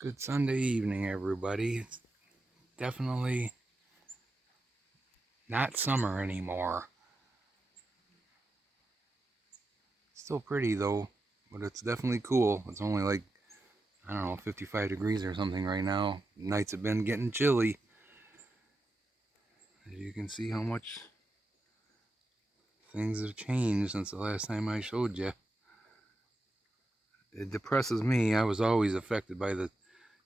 Good Sunday evening, everybody. It's definitely not summer anymore. Still pretty though, but it's definitely cool. It's only like, I don't know, 55 degrees or something right now. Nights have been getting chilly. As you can see how much things have changed since the last time I showed you. It depresses me. I was always affected by the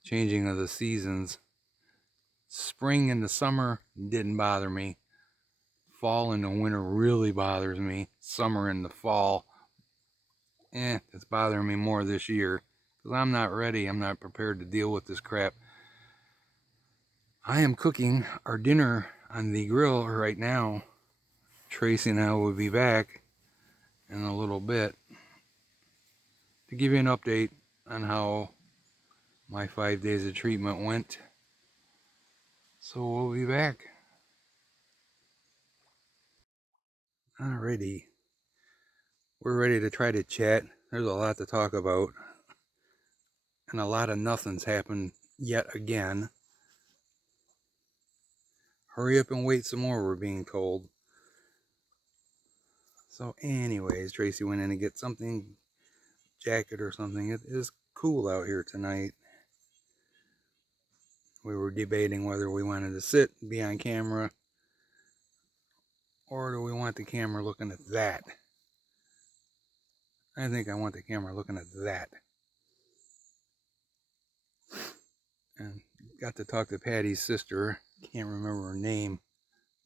changing of the seasons. Spring into summer didn't bother me. Fall into winter really bothers me. Summer into fall, it's bothering me more this year because I'm not ready. I'm not prepared to deal with this crap. I am cooking our dinner on the grill right now. Tracy and I will be back in a little bit to give you an update on how my 5 days of treatment went. So we'll be back. Alrighty. We're ready to try to chat. There's a lot to talk about. And a lot of nothing's happened yet again. Hurry up and wait some more, we're being told. So anyways, Tracy went in to get something, jacket or something. It is cool out here tonight. We were debating whether we wanted to sit and be on camera, or do we want the camera looking at that? I think I want the camera looking at that. And got to talk to Patty's sister. Can't remember her name.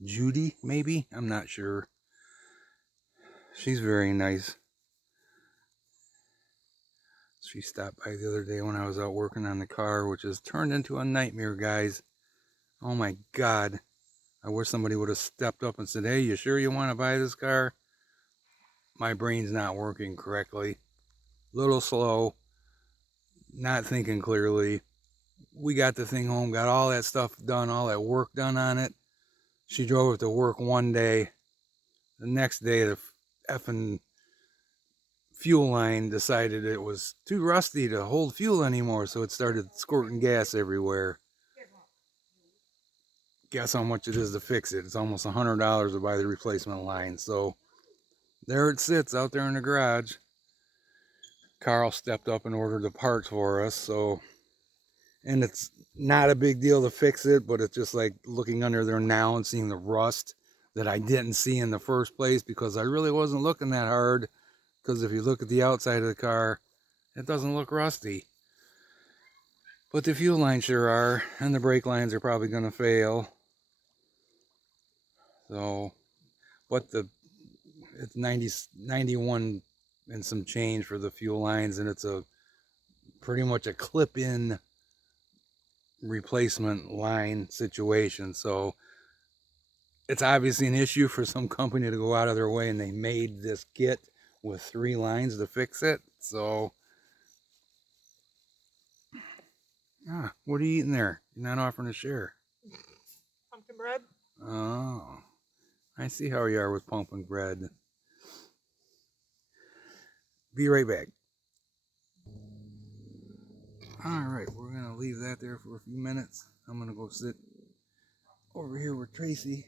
Judy, maybe? I'm not sure. She's very nice. She stopped by the other day when I was out working on the car, which has turned into a nightmare, guys. Oh my God. I wish somebody would have stepped up and said, hey, you sure you want to buy this car? My brain's not working correctly. Little slow. Not thinking clearly. We got the thing home, got all that stuff done, all that work done on it. She drove it to work one day. The next day, the effing fuel line decided it was too rusty to hold fuel anymore, so it started squirting gas everywhere. Guess how much it is to fix it? It's almost $100 to buy the replacement line. So there it sits out there in the garage. Carl stepped up and ordered the parts for us. So, and it's not a big deal to fix it, but it's just like looking under there now and seeing the rust that I didn't see in the first place because I really wasn't looking that hard. Because if you look at the outside of the car, it doesn't look rusty. But the fuel lines sure are, and the brake lines are probably going to fail. So, but it's 91 and some change for the fuel lines, and it's a pretty much a clip-in replacement line situation. So it's obviously an issue for some company to go out of their way, and they made this kit with 3 lines to fix it. So what are you eating there? You're not offering to share. Pumpkin bread. Oh, I see how you are with pumpkin bread. Be right back. Alright, we're going to leave that there for a few minutes. I'm going to go sit over here with Tracy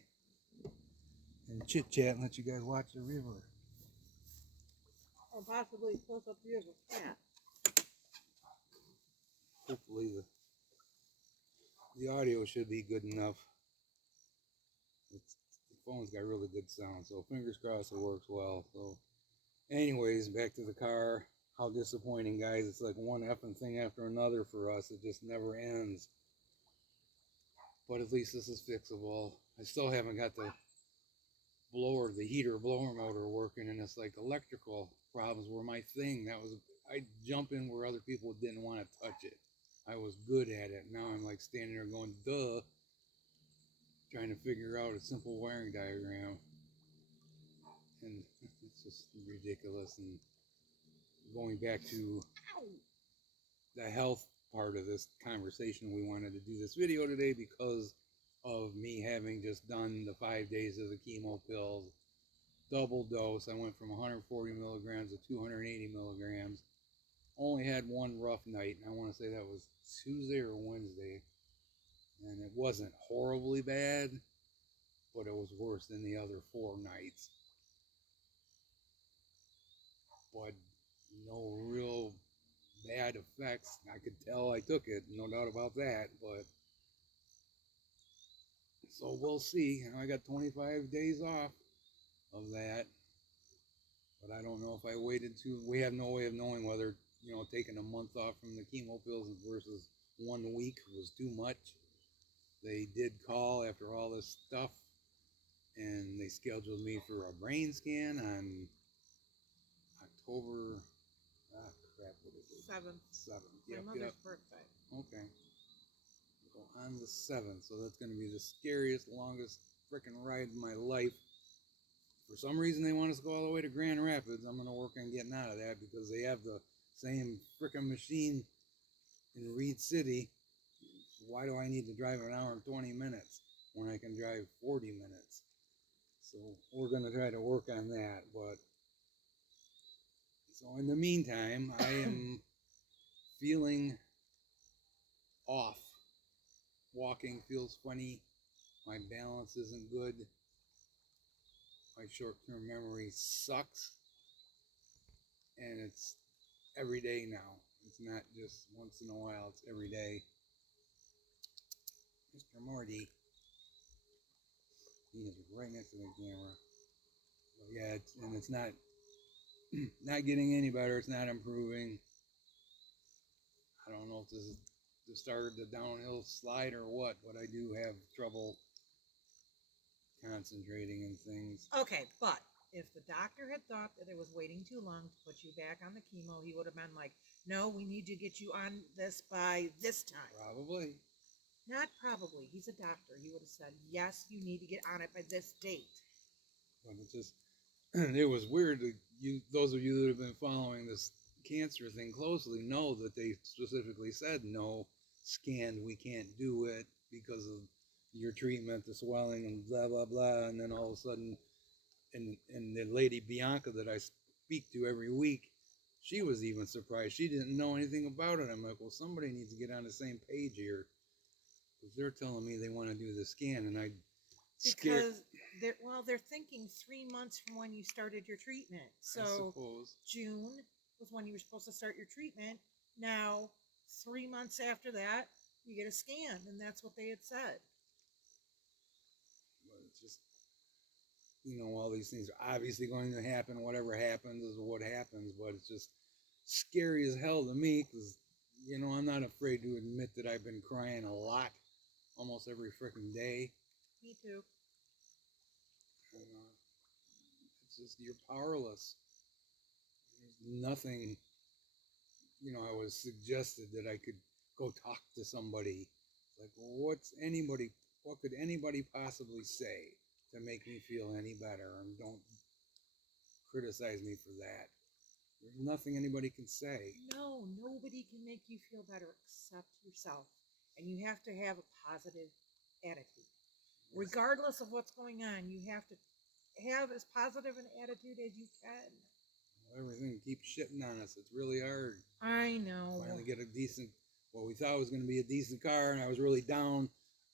and chit chat and let you guys watch the river. Or possibly close up the river. Yeah. Hopefully the audio should be good enough. The phone's got really good sound, so fingers crossed it works well. So anyways, back to the car. How disappointing, guys. It's like one effing thing after another for us. It just never ends. But at least this is fixable. I still haven't got the heater blower motor working, and it's like electrical problems were my thing. I jump in where other people didn't want to touch it. I was good at it. Now I'm like standing there going, duh, trying to figure out a simple wiring diagram. And it's just ridiculous. And going back to the health part of this conversation, we wanted to do this video today because of me having just done the 5 days of the chemo pills, double dose. I went from 140 milligrams to 280 milligrams, only had one rough night, and I want to say that was Tuesday or Wednesday, and it wasn't horribly bad, but it was worse than the other 4 nights. But no real bad effects. I could tell I took it, no doubt about that, but so we'll see. I got 25 days off of that, but I don't know if I waited too. We have no way of knowing whether, taking a month off from the chemo pills versus 1 week was too much. They did call after all this stuff, and they scheduled me for a brain scan on October. Crap, what is it? 7th. 7th. My Yep, mother's yep. birthday. Okay. So on the 7th, so that's going to be the scariest, longest freaking ride of my life. For some reason, they want us to go all the way to Grand Rapids. I'm going to work on getting out of that because they have the same freaking machine in Reed City. Why do I need to drive an hour and 20 minutes when I can drive 40 minutes? So we're going to try to work on that. But so in the meantime, I am feeling off. Walking feels funny. My balance isn't good. My short-term memory sucks. And it's every day now. It's not just once in a while. It's every day. Mr. Morty. He is right next to the camera. But yeah, it's not not getting any better. It's not improving. I don't know if this is the start of the downhill slide or what, but I do have trouble concentrating and things. Okay, but if the doctor had thought that it was waiting too long to put you back on the chemo, he would have been like, no, we need to get you on this by this time. Probably. Not probably. He's a doctor. He would have said, yes, you need to get on it by this date. But it just, it was weird. Those of you that have been following this cancer thing closely know that they specifically said no scanned, we can't do it because of your treatment, the swelling and blah blah blah. And then all of a sudden, and the lady Bianca that I speak to every week, she was even surprised. She didn't know anything about it. I'm like, well, somebody needs to get on the same page here because they're telling me they want to do the scan, and because they're thinking 3 months from when you started your treatment. I So suppose. June was when you were supposed to start your treatment. Now 3 months after that, you get a scan, and that's what they had said. But it's just, all these things are obviously going to happen. Whatever happens is what happens. But it's just scary as hell to me because, I'm not afraid to admit that I've been crying a lot, almost every freaking day. Me too. It's just, you're powerless. There's nothing, I was suggested that I could go talk to somebody. It's like, well, what could anybody possibly say to make me feel any better? And don't criticize me for that. There's nothing anybody can say. No, nobody can make you feel better except yourself. And you have to have a positive attitude. Regardless of what's going on, you have to have as positive an attitude as you can. Everything keeps shitting on us. It's really hard. I know. Finally get a decent, what we thought was going to be a decent car, and I was really down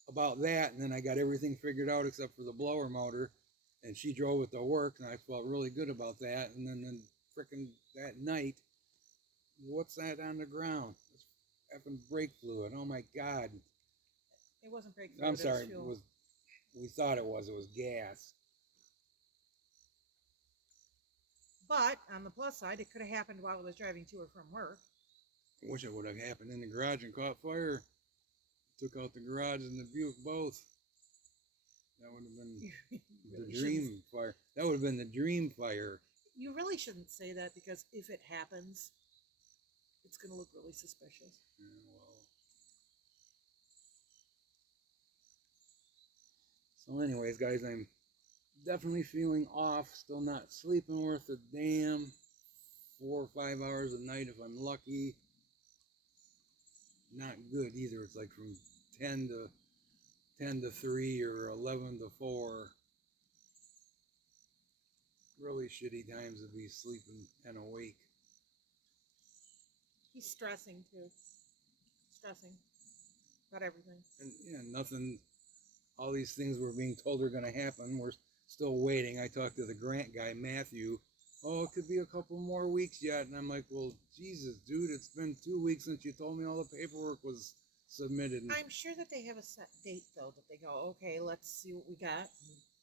about that. And then I got everything figured out except for the blower motor, and she drove it to work, and I felt really good about that. And then frickin' that night, what's that on the ground? It's effing brake fluid. Oh my God. It wasn't brake fluid. I'm sorry. It was fuel. We thought it was gas. But on the plus side, it could have happened while I was driving to or from work. I wish it would have happened in the garage and caught fire. Took out the garage and the Buick both. That would have been Really the dream fire. That would have been the dream fire. You really shouldn't say that because if it happens, it's going to look really suspicious. Yeah, well. So anyways, guys, I'm definitely feeling off. Still not sleeping worth a damn. 4 or 5 hours a night if I'm lucky. Not good either. It's like from 10 to 3 or 11 to 4. Really shitty times to be sleeping and awake. He's stressing too. Stressing about everything. And yeah, nothing. All these things we're being told are going to happen. We're still waiting. I talked to the grant guy, Matthew. Oh, it could be a couple more weeks yet. And I'm like, well, Jesus, dude, it's been 2 weeks since you told me all the paperwork was submitted. I'm sure that they have a set date though, that they go, okay, let's see what we got.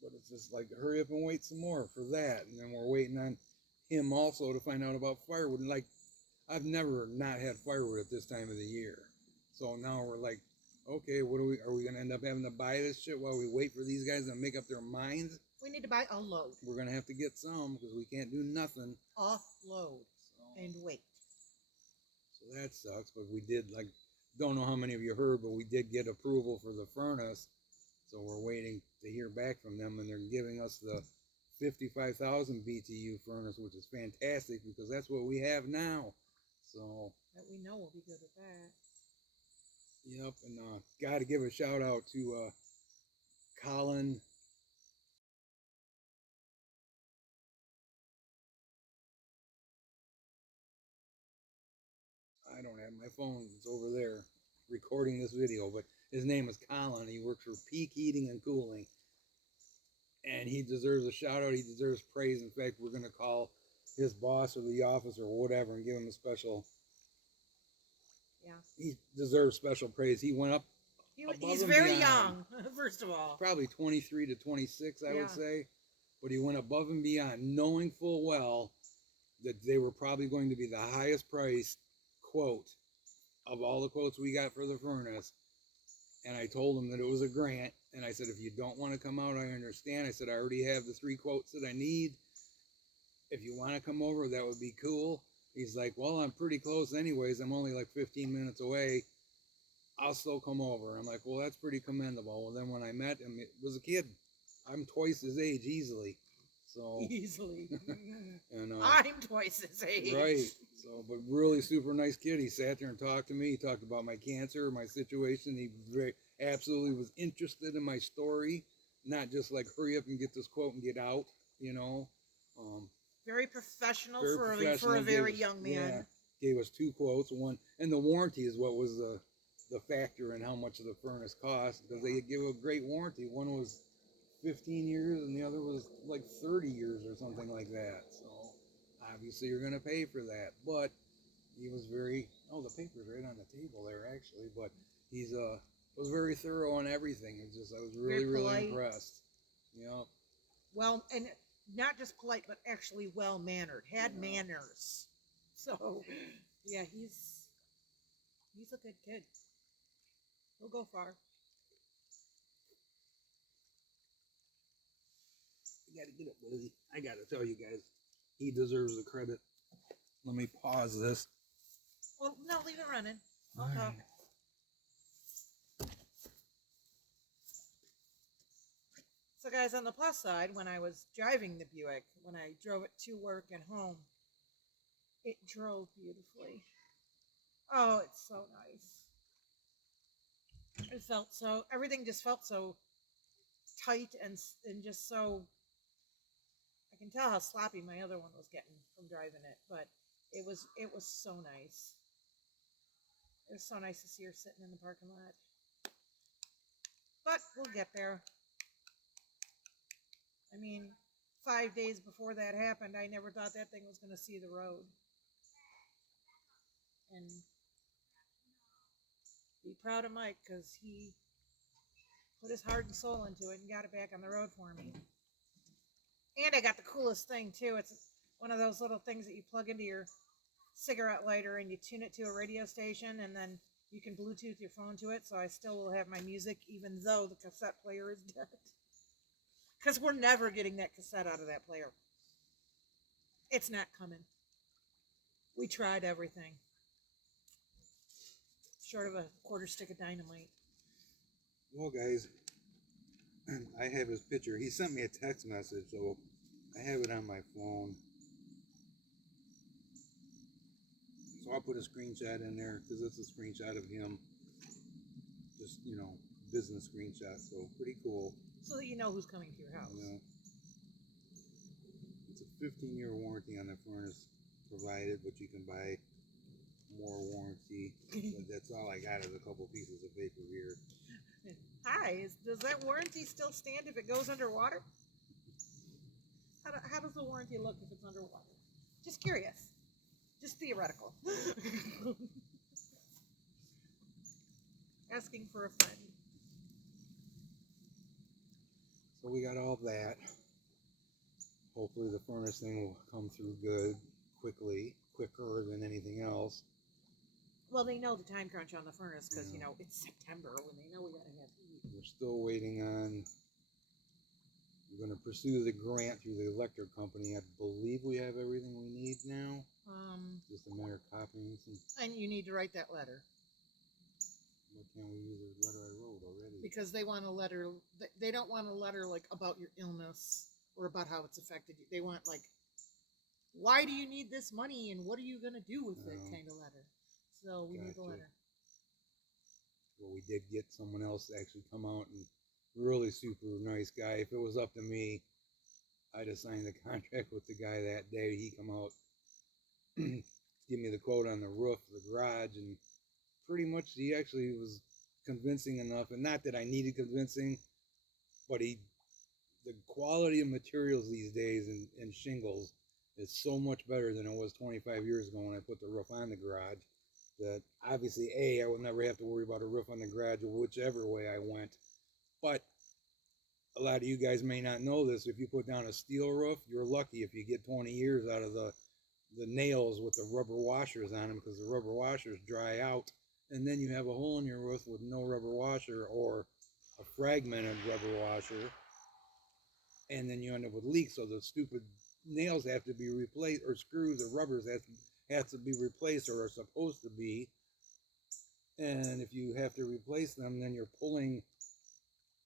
But it's just like, hurry up and wait some more for that. And then we're waiting on him also to find out about firewood. And like, I've never not had firewood at this time of the year. So now we're like, okay, are we going to end up having to buy this shit while we wait for these guys to make up their minds? We need to buy a load. We're going to have to get some because we can't do nothing. Offload and wait. So that sucks. But we did, like, don't know how many of you heard, but we did get approval for the furnace. So we're waiting to hear back from them, and they're giving us the 55,000 BTU furnace, which is fantastic because that's what we have now. So That we know we'll be good with that. yep, and got to give a shout out to Colin. I don't have my phone; it's over there, recording this video. But his name is Colin. He works for Peak Heating and Cooling, and he deserves a shout out. He deserves praise. In fact, we're gonna call his boss or the office or whatever and give him a special. Yeah. He deserves special praise. He went up. He's and very beyond. young, first of all. Probably 23 to 26, I Yeah. would say. But he went above and beyond, knowing full well that they were probably going to be the highest priced quote of all the quotes we got for the furnace. And I told him that it was a grant. And I said, if you don't want to come out, I understand. I said, I already have the 3 quotes that I need. If you want to come over, that would be cool. He's like, well, I'm pretty close anyways. I'm only like 15 minutes away. I'll still come over. I'm like, well, that's pretty commendable. Well, then when I met him, it was a kid. I'm twice his age easily. So Easily. and I'm twice his age. right. So, but really super nice kid. He sat there and talked to me. He talked about my cancer, my situation. He absolutely was interested in my story, not just like hurry up and get this quote and get out. You know. Very professional, Very for professional. a very Gave us- young man. Yeah, gave us 2 quotes. One, and the warranty is what was the factor in how much the furnace cost, because they give a great warranty. One was 15 years and the other was like 30 years or something like that. So obviously you're going to pay for that. But he was very, the paper's right on the table there actually, but he's was very thorough on everything. It's just I was really polite. impressed. Yeah. Well, and not just polite, but actually well mannered. Had manners. So, yeah, he's a good kid. He'll go far. I gotta get it, Lizzie. I gotta tell you guys, he deserves the credit. Let me pause this. Well, no, leave it running. I'll talk. So, guys, on the plus side, when I was driving the Buick, when I drove it to work and home, it drove beautifully. Oh, it's so nice. It felt so, everything just felt so tight and just so, I can tell how sloppy my other one was getting from driving it, but it was so nice. It was so nice to see her sitting in the parking lot. But we'll get there. I mean, 5 days before that happened, I never thought that thing was going to see the road. And be proud of Mike, because he put his heart and soul into it and got it back on the road for me. And I got the coolest thing, too. It's one of those little things that you plug into your cigarette lighter and you tune it to a radio station, and then you can Bluetooth your phone to it, so I still will have my music even though the cassette player is dead. Because we're never getting that cassette out of that player. It's not coming. We tried everything. Short of a quarter stick of dynamite. Well, guys, I have his picture. He sent me a text message, so I have it on my phone. So I'll put a screenshot in there because it's a screenshot of him. Just, business screenshot. So pretty cool. So that you know who's coming to your house. It's a 15-year warranty on the furnace provided, but you can buy more warranty. But that's all I got is a couple pieces of paper here. Hi, does that warranty still stand if it goes underwater? How does the warranty look if it's underwater? Just curious. Just theoretical. Asking for a friend. So we got all that. Hopefully the furnace thing will come through good, quicker than anything else. Well, they know the time crunch on the furnace because, it's September when they know we gotta have heat. We're still waiting on, we're going to pursue the grant through the electric company. I believe we have everything we need now. Just a matter of copying some. And you need to write that letter. Why can't we use the letter I wrote already? Because they want a letter, they don't want a letter like about your illness or about how it's affected you. They want like, why do you need this money and what are you going to do with it kind of letter. So we need the letter. Well, we did get someone else to actually come out and really super nice guy. If it was up to me, I'd have signed the contract with the guy that day. He come out, give me the quote on the roof, the garage, and pretty much he actually was convincing enough. And not that I needed convincing, but the quality of materials these days in shingles is so much better than it was 25 years ago when I put the roof on the garage. That obviously, I would never have to worry about a roof on the garage whichever way I went. But a lot of you guys may not know this. If you put down a steel roof, you're lucky if you get 20 years out of the nails with the rubber washers on them, because the rubber washers dry out. And then you have a hole in your roof with no rubber washer or a fragmented rubber washer. And then you end up with leaks. So the stupid nails have to be replaced, or screws or rubbers have to be replaced, or are supposed to be. And if you have to replace them, then you're pulling,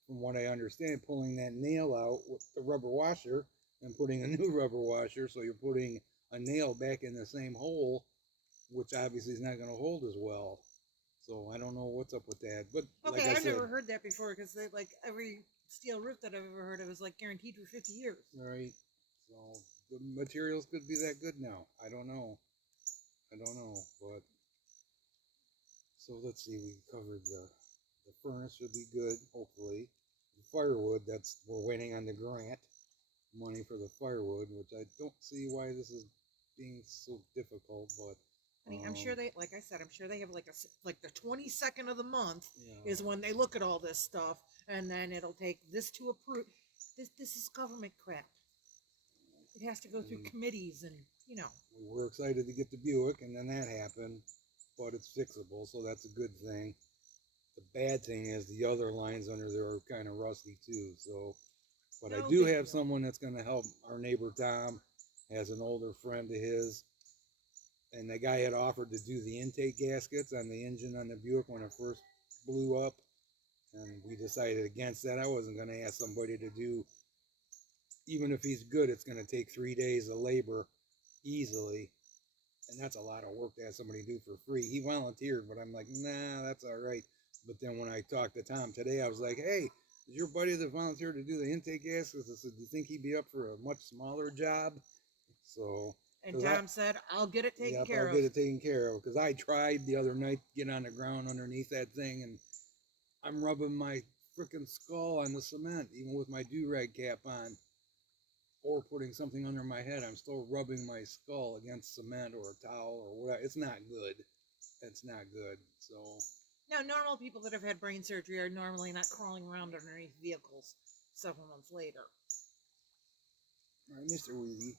from what I understand, pulling that nail out with the rubber washer and putting a new rubber washer. So you're putting a nail back in the same hole, which obviously is not going to hold as well. So I don't know what's up with that. But Okay, like I I've said, never heard that before because like every steel roof that I've ever heard of is like guaranteed for 50 years. Right. So the materials could be that good now. I don't know. But so let's see. We covered the furnace should be good, hopefully. The firewood, we're waiting on the grant money for the firewood, which I don't see why this is being so difficult. But I mean, I'm sure they, like I said, I'm sure they have like the 22nd of the month yeah. is when they look at all this stuff, and then it'll take this to approve. This is government crap. It has to go through committees, and We were excited to get the Buick, and then that happened, but it's fixable, so that's a good thing. The bad thing is the other lines under there are kind of rusty too. So, but I do have someone that's going to help. Our neighbor Tom has an older friend of his, and the guy had offered to do the intake gaskets on the engine on the Buick when it first blew up, and we decided against that. I wasn't going to ask somebody to do, even if he's good, it's going to take 3 days of labor easily, and that's a lot of work to have somebody do for free. He volunteered, but I'm like, nah, that's all right. But then when I talked to Tom today, I was like, hey, is your buddy that volunteered to do the intake gaskets? I said, do you think he'd be up for a much smaller job? So. And Tom said, I'll get it taken care of. I'll get it taken care of, because I tried the other night to get on the ground underneath that thing, and I'm rubbing my freaking skull on the cement, even with my do-rag cap on, or putting something under my head. I'm still rubbing my skull against cement or a towel or whatever. It's not good. It's not good. So. Now, normal people that have had brain surgery are normally not crawling around underneath vehicles several months later. All right, Mr. Weedy.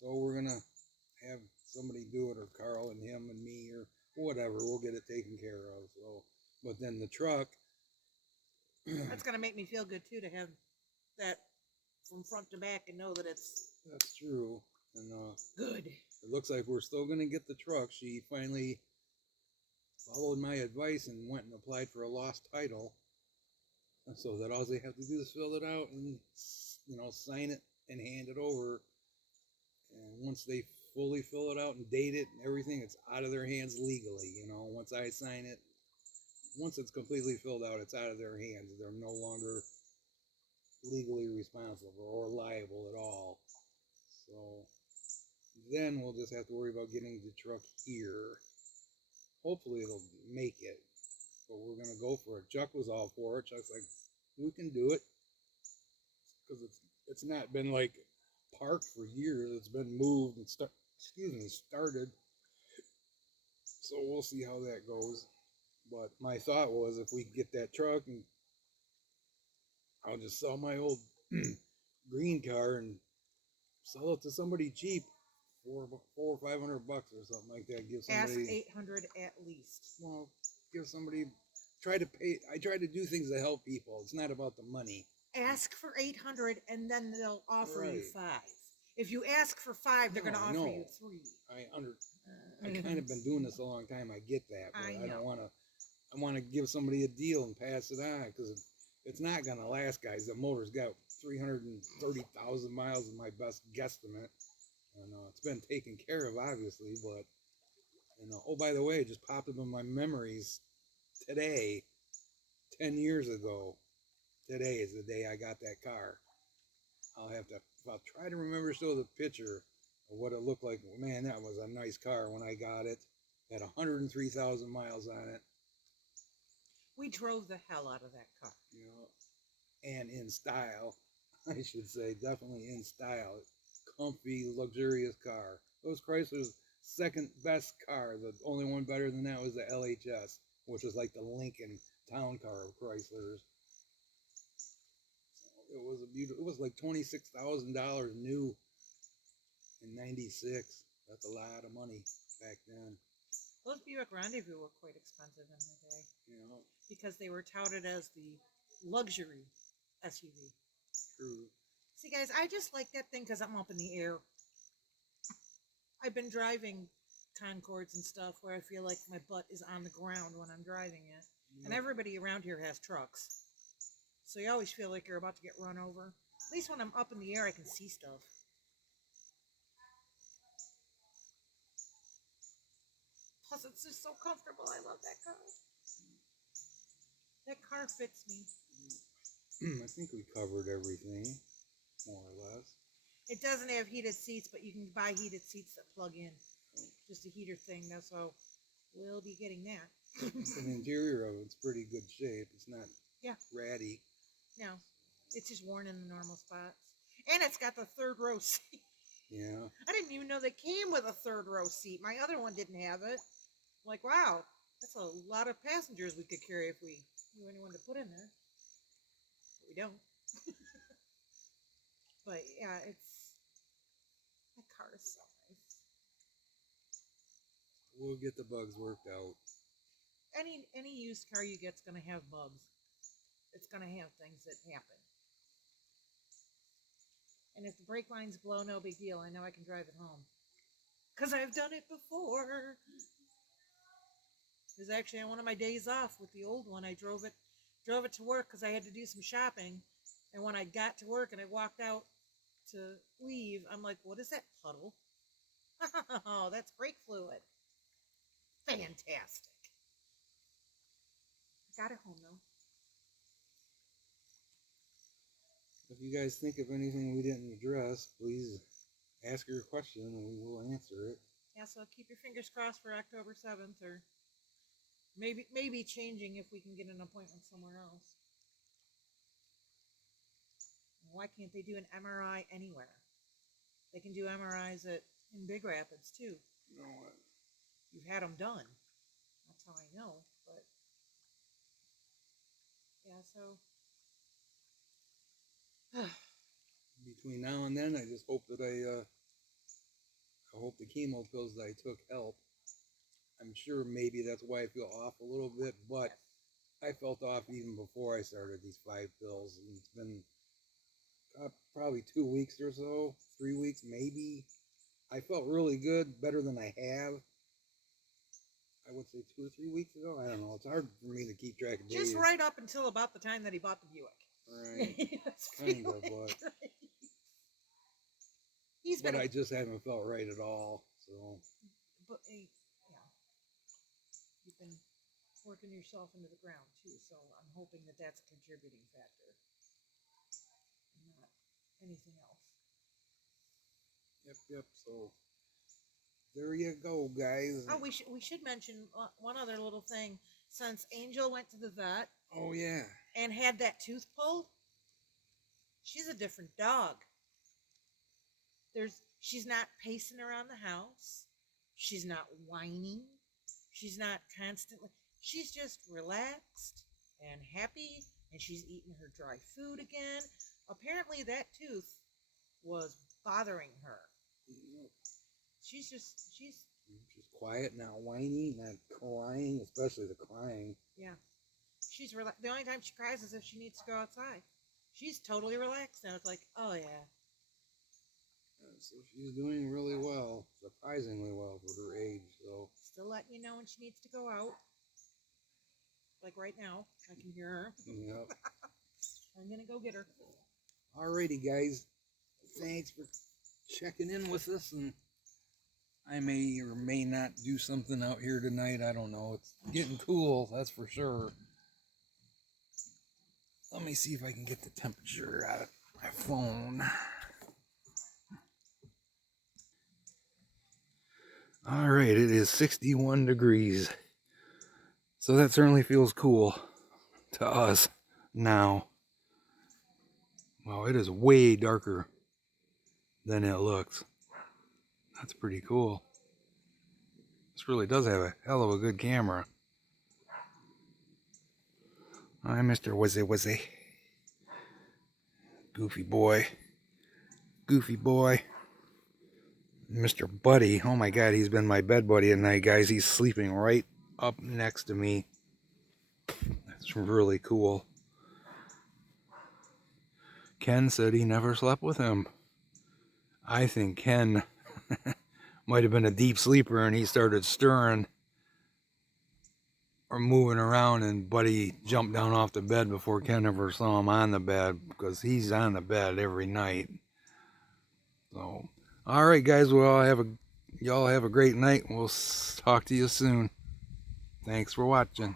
So we're going to have somebody do it, or Carl and him and me, or whatever. We'll get it taken care of. So, but then the truck. That's going to make me feel good, too, to have that from front to back and know that it's. That's true. And good. It looks like we're still going to get the truck. She finally followed my advice and went and applied for a lost title. And so that all they have to do is fill it out and, sign it and hand it over. And once they fully fill it out and date it and everything, it's out of their hands legally. Once I sign it, once it's completely filled out, it's out of their hands. They're no longer legally responsible or liable at all. So then we'll just have to worry about getting the truck here. Hopefully it'll make it, but we're gonna go for it. Chuck was all for it. Chuck's like, we can do it, because it's not been like parked for years. It's been moved and started. So we'll see how that goes. But my thought was, if we get that truck, and I'll just sell my old green car and sell it to somebody cheap, $400 or $500 or something like that. Give Ask somebody 800 at least. well, give somebody. Try to pay. I try to do things to help people. It's not about the money. Ask for 800 and then they'll offer you Right. 5. If you ask for 5, they're going to No, I offer you know. 3. I kind of been doing this a long time. I get that, but I I know. don't want to. I want to give somebody a deal and pass it on, because it's not gonna last, guys. The motor's got 330,000 miles, is my best guesstimate. And it's been taken care of, obviously, but oh, by the way, it just popped up in my memories today. 10 years ago, today is the day I got that car. I'll try to remember still the picture of what it looked like. Man, that was a nice car when I got it. Had 103,000 miles on it. We drove the hell out of that car. And in style, I should say, definitely in style. Comfy, luxurious car. It was Chrysler's second best car. The only one better than that was the LHS, which was like the Lincoln town car of Chrysler's. So it was a beautiful. It was like $26,000 new in '96. That's a lot of money back then. Those Buick Rendezvous were quite expensive in the day because they were touted as the luxury SUV. True. See, guys, I just like that thing because I'm up in the air. I've been driving Concords and stuff where I feel like my butt is on the ground when I'm driving it. And everybody around here has trucks. So you always feel like you're about to get run over. At least when I'm up in the air, I can see stuff. Plus, it's just so comfortable. I love that car. That car fits me. I think we covered everything, more or less. It doesn't have heated seats, but you can buy heated seats that plug in. Just a heater thing. That's how we'll be getting that. The interior of it's pretty good shape. It's not ratty. No, it's just worn in the normal spots. And it's got the third row seat. Yeah. I didn't even know they came with a third row seat. My other one didn't have it. I'm like, wow, that's a lot of passengers we could carry if we knew anyone to put in there. But we don't. But yeah, that car is so nice. We'll get the bugs worked out. Any used car you get's gonna have bugs. It's gonna have things that happen. And if the brake line's blow, no big deal. I know I can drive it home. Because I've done it before. It was actually on one of my days off with the old one. I drove it to work because I had to do some shopping. And when I got to work and I walked out to leave, I'm like, what is that puddle? Oh, that's brake fluid. Fantastic. I got it home though. If you guys think of anything we didn't address, please ask your question and we will answer it. Yeah, so keep your fingers crossed for October 7th, or maybe changing if we can get an appointment somewhere else. Why can't they do an MRI anywhere? They can do MRIs in Big Rapids too. No, You've had them done. That's how I know. But yeah, so between now and then, I just hope that I hope the chemo pills that I took help. I'm sure maybe that's why I feel off a little bit, but I felt off even before I started these 5 pills, and it's been probably 2 weeks or so, 3 weeks maybe. I felt really good, better than I have. I would say 2 or 3 weeks ago. I don't know. It's hard for me to keep track of days. just right up until about the time that he bought the Buick. Right. Let's Kind of, feel it, but right? He's been, I just haven't felt right at all. So but yeah, you've been working yourself into the ground too. So I'm hoping that that's a contributing factor, and not anything else. yep. So there you go, guys. Oh, we should mention one other little thing. Since Angel went to the vet Oh yeah. and had that tooth pulled, she's a different dog. She's not pacing around the house. She's not whining. She's not constantly. She's just relaxed and happy, and she's eating her dry food again. Apparently, that tooth was bothering her. She's She's quiet, not whiny, not crying, especially the crying. yeah. The only time she cries is if she needs to go outside. She's totally relaxed now. It's like, oh yeah, So she's doing really well, surprisingly well for her age. So still letting you know when she needs to go out. Like right now, I can hear her. yep. I'm gonna go get her. Alrighty, guys. Thanks for checking in with us, and I may or may not do something out here tonight. I don't know. It's getting cool, that's for sure. Let me see if I can get the temperature out of my phone. All right, it is 61 degrees. So that certainly feels cool to us now. Wow, it is way darker than it looks. That's pretty cool. This really does have a hell of a good camera. Hi, Mr. Wizzy. Goofy boy. Goofy boy. Mr. Buddy. Oh my god, he's been my bed buddy at night, guys. He's sleeping right up next to me. That's really cool. Ken said he never slept with him. I think Ken might have been a deep sleeper and he started stirring or moving around, and Buddy jumped down off the bed before Ken ever saw him on the bed, because he's on the bed every night. So, all right, guys. Well, y'all have a great night. We'll talk to you soon. Thanks for watching.